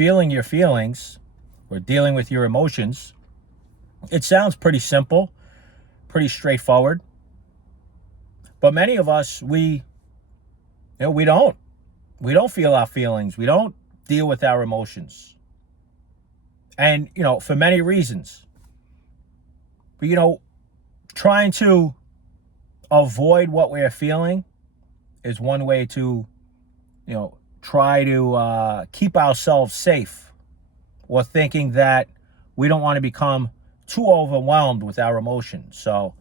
feeling your feelings or dealing with your emotions, it sounds pretty simple, pretty straightforward. But many of us, we don't. We don't feel our feelings. We don't deal with our emotions. And, for many reasons. But, trying to avoid what we're feeling is one way to, try to keep ourselves safe, or thinking that we don't want to become too overwhelmed with our emotions. So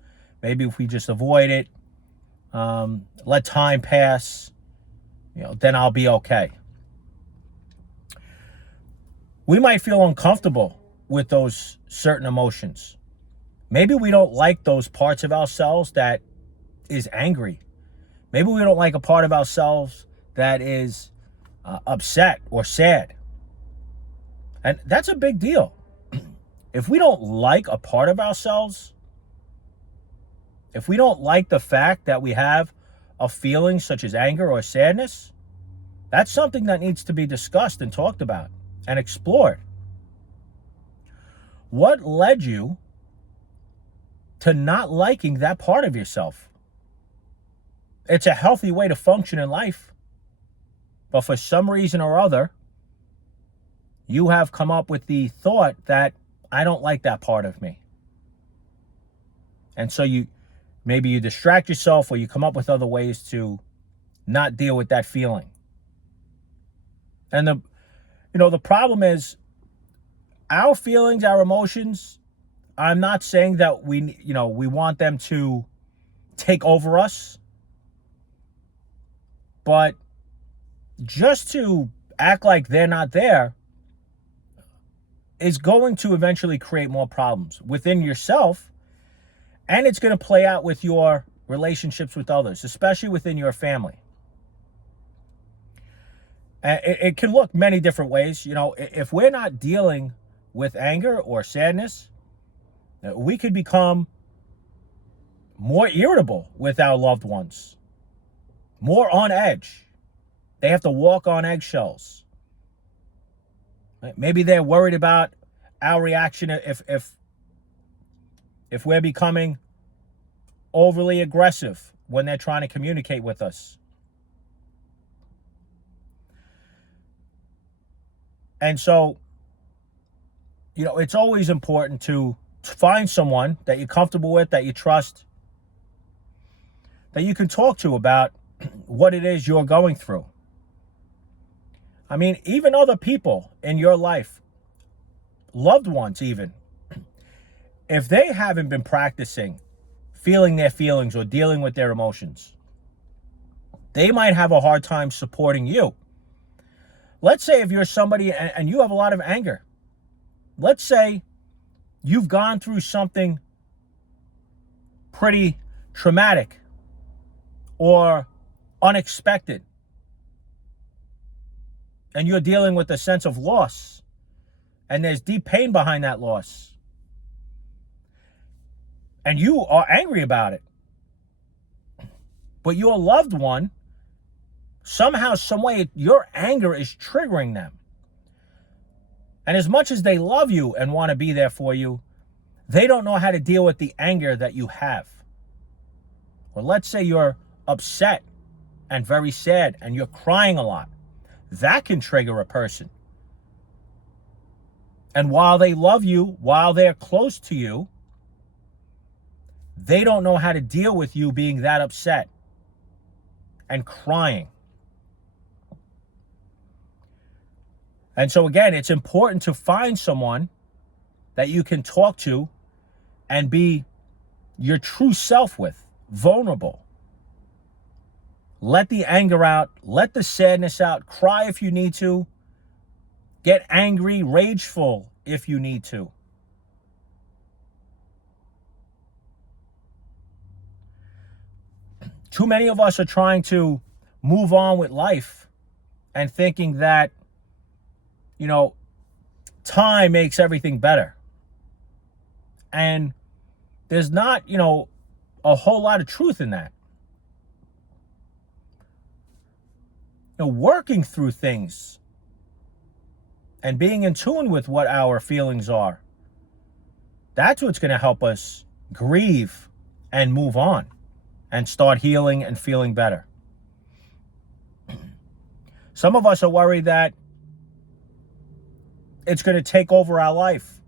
maybe if we just avoid it, let time pass, then I'll be okay. We might feel uncomfortable with those certain emotions. Maybe we don't like those parts of ourselves that is angry. Maybe we don't like a part of ourselves that is upset or sad. And that's a big deal. If we don't like a part of ourselves, if we don't like the fact that we have a feeling such as anger or sadness, that's something that needs to be discussed and talked about and explored. What led you to not liking that part of yourself? It's a healthy way to function in life. But for some reason or other, you have come up with the thought that I don't like that part of me. And so maybe you distract yourself, or you come up with other ways to not deal with that feeling. And the problem is our feelings, our emotions. I'm not saying that we want them to take over us, but just to act like they're not there is going to eventually create more problems within yourself, and it's going to play out with your relationships with others, especially within your family. It can look many different ways. If we're not dealing with anger or sadness, we could become more irritable with our loved ones, more on edge. They have to walk on eggshells. Maybe they're worried about our reaction if we're becoming overly aggressive when they're trying to communicate with us. And so, it's always important to find someone that you're comfortable with, that you trust, that you can talk to about what it is you're going through. I mean, even other people in your life, loved ones even, if they haven't been practicing feeling their feelings or dealing with their emotions, they might have a hard time supporting you. Let's say if you're somebody and you have a lot of anger. Let's say you've gone through something pretty traumatic or unexpected, and you're dealing with a sense of loss, and there's deep pain behind that loss, and you are angry about it, but your loved one, somehow, some way, your anger is triggering them. And as much as they love you and want to be there for you, they don't know how to deal with the anger that you have. Or let's say you're upset and very sad and you're crying a lot. That can trigger a person. And while they love you, while they're close to you, they don't know how to deal with you being that upset and crying. And so again, it's important to find someone that you can talk to and be your true self with, vulnerable. Let the anger out, let the sadness out, cry if you need to, get angry, rageful if you need to. Too many of us are trying to move on with life and thinking that, time makes everything better. And there's not, a whole lot of truth in that. Working through things and being in tune with what our feelings are. That's what's going to help us grieve and move on and start healing and feeling better. Some of us are worried that it's going to take over our life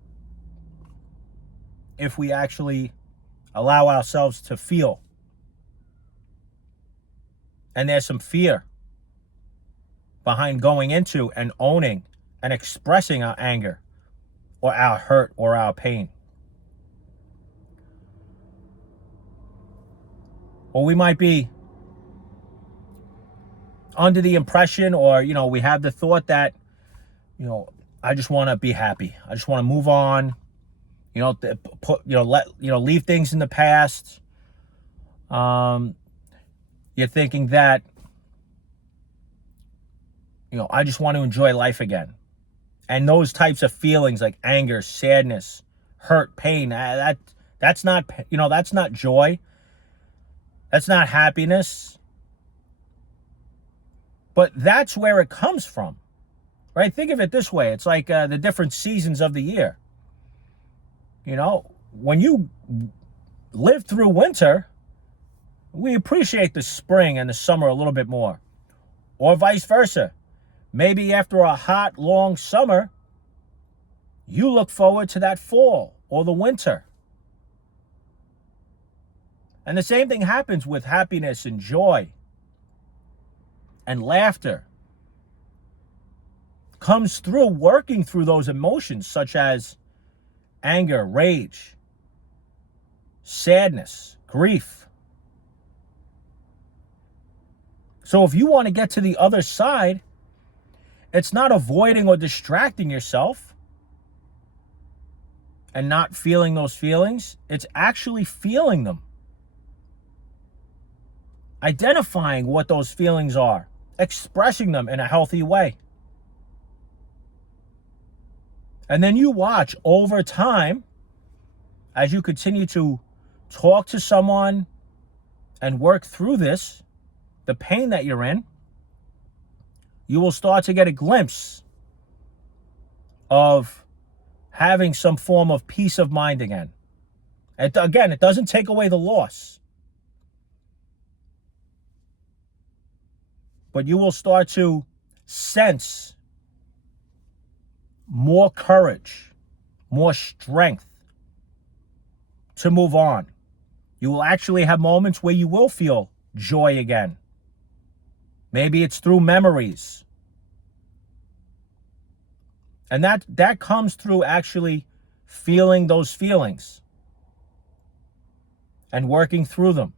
if we actually allow ourselves to feel. And there's some fear behind going into and owning and expressing our anger or our hurt or our pain. Or we might be under the impression, or, we have the thought that, I just want to be happy. I just want to move on, leave things in the past. You're thinking that, I just want to enjoy life again. And those types of feelings like anger, sadness, hurt, pain, that's not, that's not joy. That's not happiness. But that's where it comes from, right? Think of it this way. It's like the different seasons of the year. When you live through winter, we appreciate the spring and the summer a little bit more. Or vice versa. Maybe after a hot, long summer, you look forward to that fall or the winter. And the same thing happens with happiness and joy and laughter. Comes through working through those emotions such as anger, rage, sadness, grief. So if you want to get to the other side, it's not avoiding or distracting yourself and not feeling those feelings. It's actually feeling them. Identifying what those feelings are, expressing them in a healthy way. And then you watch over time, as you continue to talk to someone and work through this, the pain that you're in, you will start to get a glimpse of having some form of peace of mind again. And again, it doesn't take away the loss. But you will start to sense more courage, more strength to move on. You will actually have moments where you will feel joy again. Maybe it's through memories. And that comes through actually feeling those feelings and working through them.